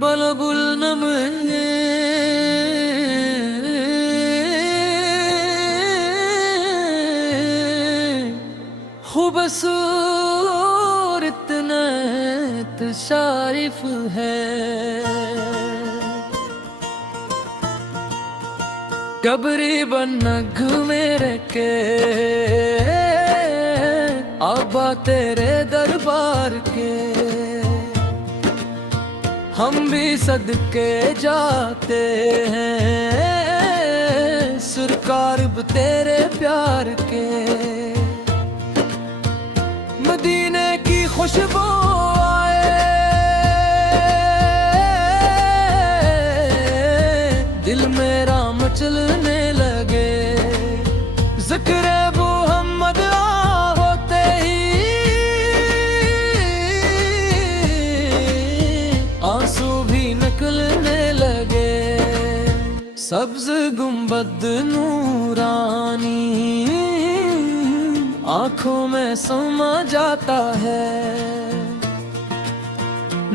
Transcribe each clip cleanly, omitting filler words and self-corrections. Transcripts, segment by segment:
बलबुल नम खूबसूरत नैत शारिफ है। गबरी बनग मेरे के आबा तेरे दरबार के, हम भी सदके जाते हैं सरकार तेरे प्यार के। मदीने की खुशबू आए दिल मेरा मचलने लगे, जिक्र मोहम्मद होते ही आंसू भी निकलने लगे। सब्ज गुंबद नूरानी आंखों में समा जाता है,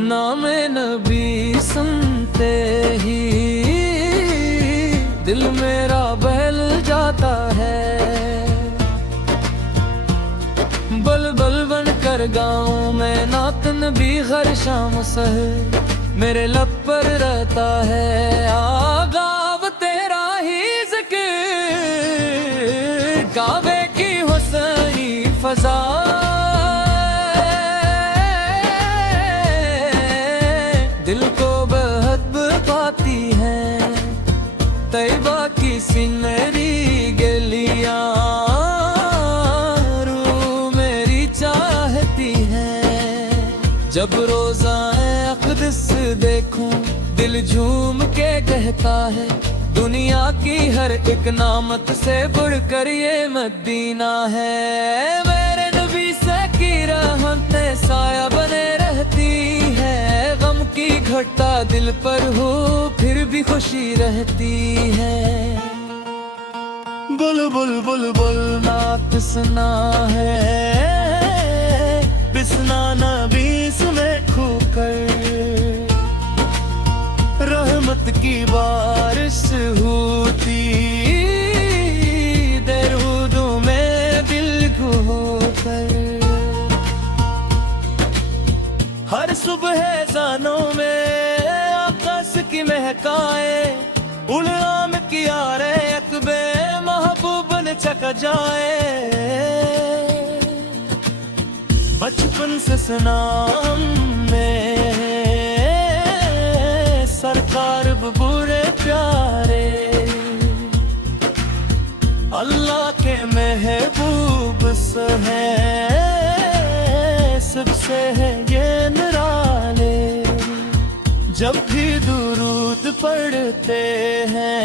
नाम नबी सुनते ही दिल मेरा बहल जाता है। बल बल बन कर गाँव में नात नबी हर शाम सह मेरे लब पर रहता है। आगाव तेरा ही जिक्र काबे की हुसैनी फजा, दिल को बेहद पाती है तैबा की सिनरी गलियां, रूह मेरी चाहती है। जब रोज़ाए अक़दस देखूं दिल झूम के कहता है, दुनिया की हर एक नामत से बढ़कर ये मदीना है। मेरे नबी से की रहमतें साया बने रहती है, गम की घटा दिल पर हो फिर भी खुशी रहती है। बुल बुल बुल बुल नात सुना है बिस्ना नबी सुने खूकर, रहमत की बारिश होती दरूदों में दिल घोकर। हर सुबह जानों में आकाश की महकाए, उलआम की आरे अकबे महबूब ने चका जाए। बचपन से सुना में सरकार बुरे प्यारे, अल्लाह के महबूब से है सबसे है ये निराले। जब भी दुरूद पढ़ते हैं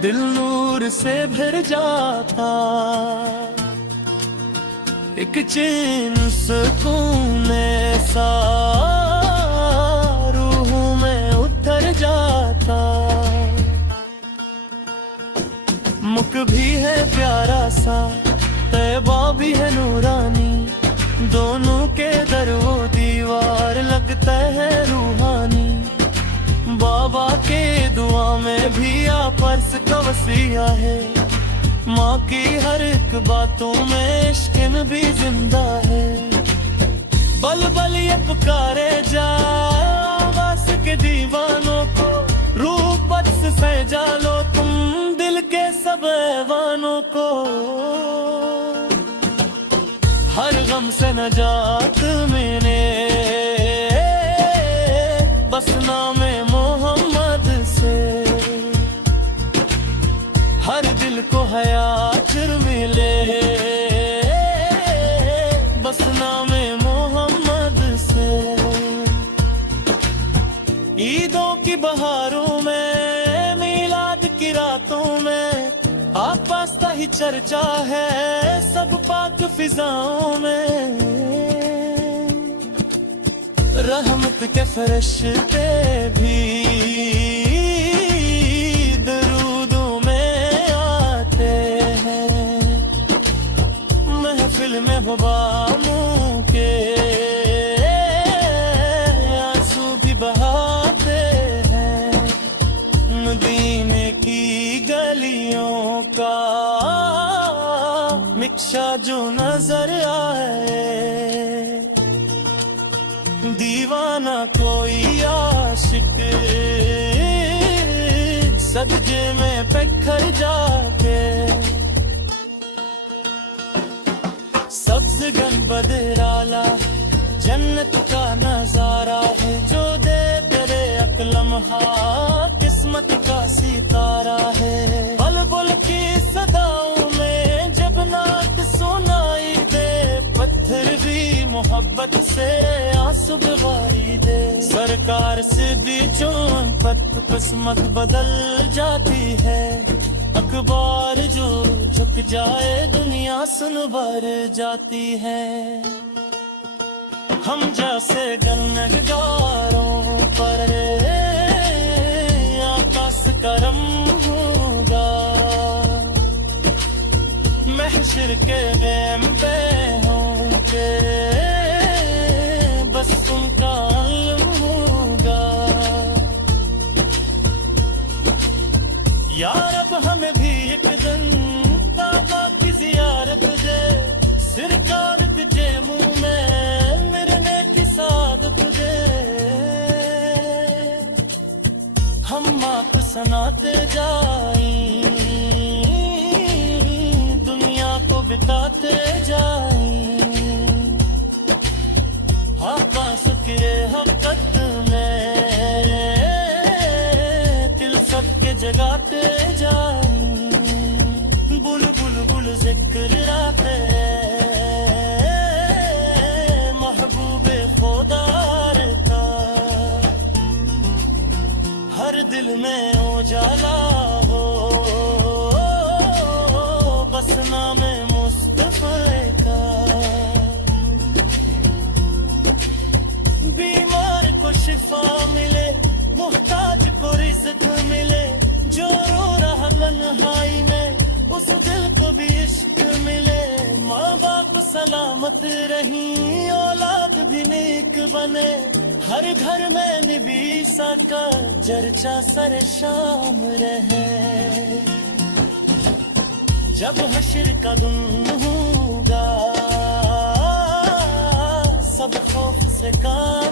दिल नूर से भर जाता, एक चैन सुकून सा रूह में उतर जाता। मुख भी है प्यारा सा तैबा भी है नूरानी, दोनों के दरो दीवार लगता है रूहानी। बाबा के दुआ में भी आपस का वसीया है, माँ की हर एक बातों में इश्क़ भी जिंदा है। बल बल ये पुकारे जा आवाज़ के दीवानों को, रूह बद से सजा लो तुम दिल के सब ऐवानों को। हर गम से नजात मैंने बस नाम मोहम्मद से, हर दिल को हयात मिले बस नाम मोहम्मद से। ईदों की बहारों में मीलाद की रातों में आपस ही चर्चा है सब पाक फिजाओं में। रहमत के फरिश्ते भी दरूदों में आते हैं, महफिल में हुबामों के आंसू भी दीवाना कोई आशिक सदजे में बिखर जाके सब्ज गंबद राला जन्नत का नजारा है जो दे तेरे अकलम्हा किस्मत का सितारा है पल बुल की सदाओं में जब नात सुनाई दे पत्थर भी मोहब्बत से आंसू बहाई दे सरकार से भी चुन पत किस्मत बदल जाती है अखबार जो झुक जाए दुनिया सुन भर जाती है हम जैसे गन्नगारों पर आकाश करम होगा महशर के वेम पे होंगे बस उनका इल्म होगा यार अब हमें भी एक दिन बाबा की जियारत दे सरकार के मुंह में मिलने की सादत दे हम आप सुनाते जाएं दुनिया को बिताते जाएं आकाश के हक़ में दिल सबके जगाते जाएं बुल बुल बुल जिक्र राते महबूबे खुदार का हर दिल में उजाला हो बस नाम मुस्तफा का बीमार को शिफा मिले मुहताज को रिज़्क़ मिले जो रो रहा तन्हाई में उस दिल को भी इश्क मिले माँ बाप सलामत रही औलाद भी नेक बने हर घर में नबीसा का चर्चा सर शाम रहे जब हश्र का दिन होगा सब खौफ से काम